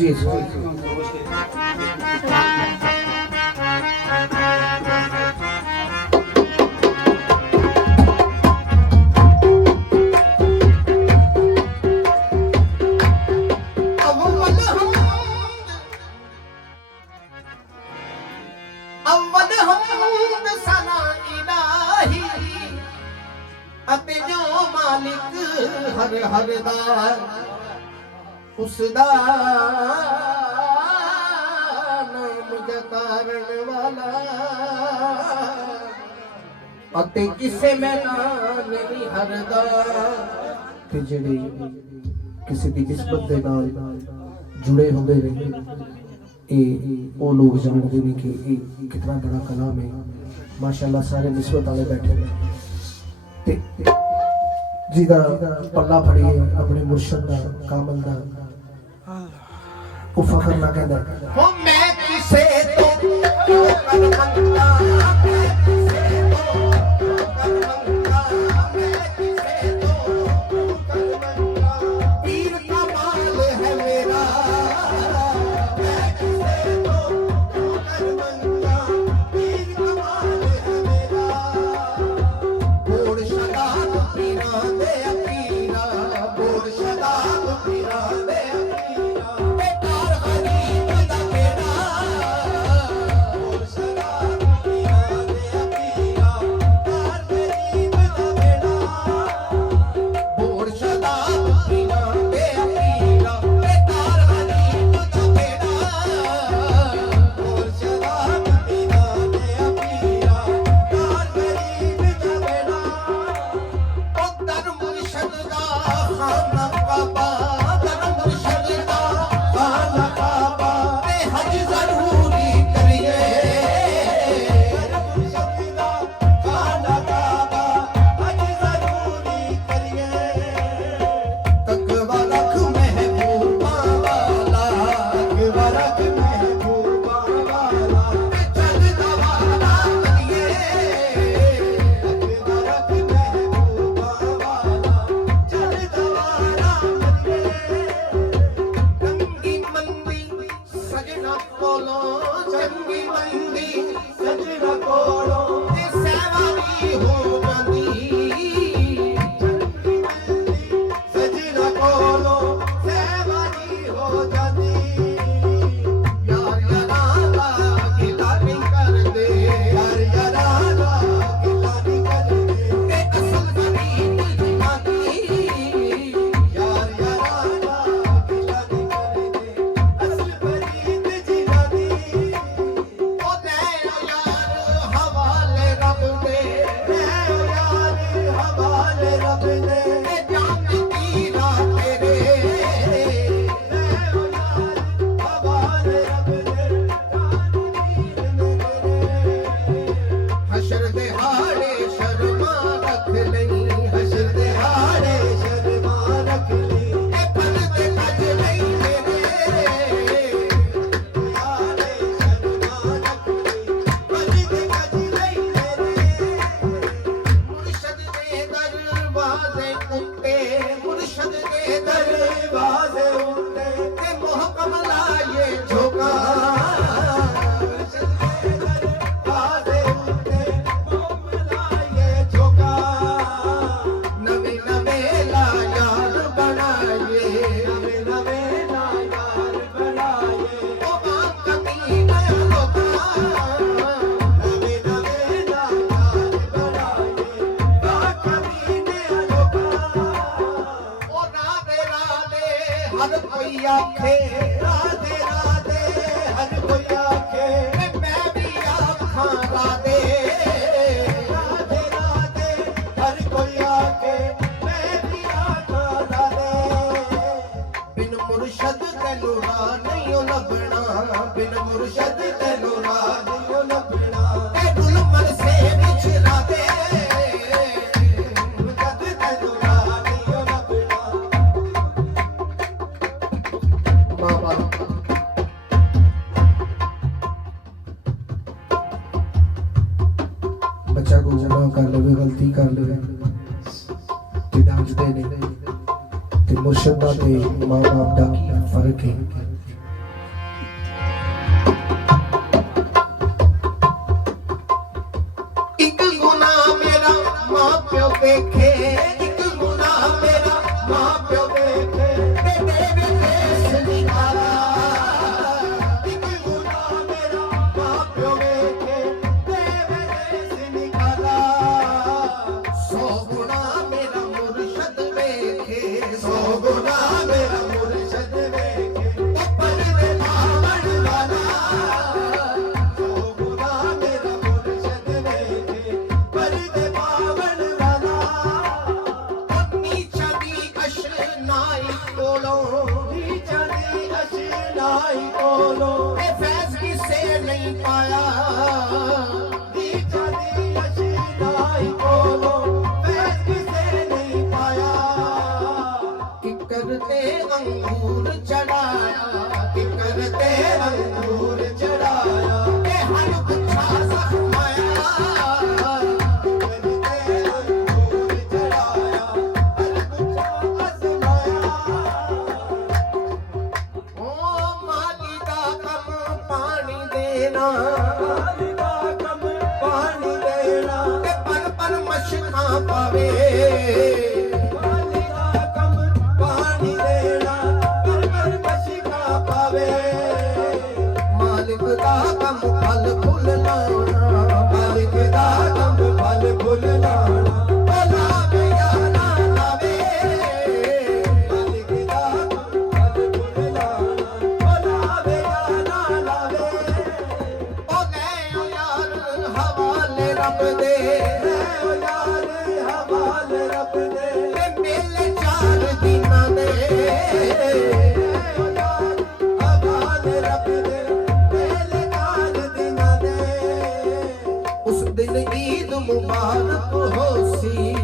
जी जी हर हर दार उसदा नाम जतारण वाला अते किसे मैदान नहीं हरदा ते जेड़े किसी दी निस्बत दे नाल जुड़े हुंदे ने ओ लोग जानते ने कि कितना बड़ा कलाम है माशाअल्लाह सारे निस्बत वाले बैठे ने ते जिदा पल्ला फड़िए अपने मुर्शद दा कामल दा ओ फखर ना कहदा हो मैं किसे तो क्यों कर मंगता मैं किसे तो क्यों कर मंगता मैं किसे तो क्यों कर मंगता पीर का माल है मेरा मैं किसे तो क्यों कर मंगता पीर का माल है मेरा बोड़ शदाब पीरा दे पीरा बोड़ शदाब पीरा दे हर कोई आखे राधे राधे हर कोई आखे मैं भी आखा राधे राधे राधे हर कोई आखे मैं भी आखा राधे बिन मुर्शद तैनू राह नहीं लभना बिन मुर्शद तैनू राह नहीं लभना ए गुलमर से बिछड़ा दे बच्चा को गुनाह कर ले गलती कर ले ते डांटदे ने ते मुर्शिदा ते मां बाप दा की फर्क है ਅਸ਼ਨਾਈ ਕੋਲੋਂ ਦੀ ਚੜੀ ਅਸ਼ਨਾਈ ਕੋਲੋਂ ਇਹ ਫੈਜ਼ ਕਿਸੇ ਨਹੀਂ ਪਾਇਆ ਦੀ ਚੜੀ ਅਸ਼ਨਾਈ ਕੋਲੋਂ ਫੈਜ਼ ਕਿਸੇ ਨਹੀਂ ਪਾਇਆ ਕਿੱਕਰ ਤੇ ਅੰਗੂਰ ਚੜਾਇਆ ਕਿੱਕਰ ਤੇ ਅੰਗੂਰ ਚੜਾਇਆ ਇਹ ਹਰ ਗੁੱਛਾ ਜ਼ਖਮਾਇਆ ਪਾਵੇ ਪਾਣੀ ਦਾ ਕੰਮ ਪਾਣੀ ਦੇਣਾ ਪਰ ਮਸ਼ਕਾ ਪਾਵੇ ਮਾਲਿਕ ਦਾ ਕੰਮ ਫਲ ਫੁੱਲ ਲਾਉਣਾ ਮਾਲਿਕ ਦਾ ਕੰਮ ਫਲ ਫੁੱਲ ਲਾਉਣਾ ਲਾਵੇ ਜਾਂ ਨਾ ਲਾਵੇ ਮਾਲਿਕ ਦਾ ਕੰਮ ਫਲ ਫੁੱਲ ਲਾਉਣਾ ਲਾਵੇ ਜਾਂ ਨਾ ਲਾਵੇ ਉਹ ਲੈ ਯਾਰ ਹਵਾਲੇ ਰੱਬ ਦੇ ਮੇਲੇ ਚਾਰ ਦਿਨਾਂ ਦੇ ਹਵਾਲੇ ਰੱਬ ਦੇ ਮੇਲੇ ਚਾਰ ਦਿਨਾਂ ਦੇ ਉਸ ਦਿਨ ਈਦ ਮੁਬਾਰਕ ਹੋਸੀ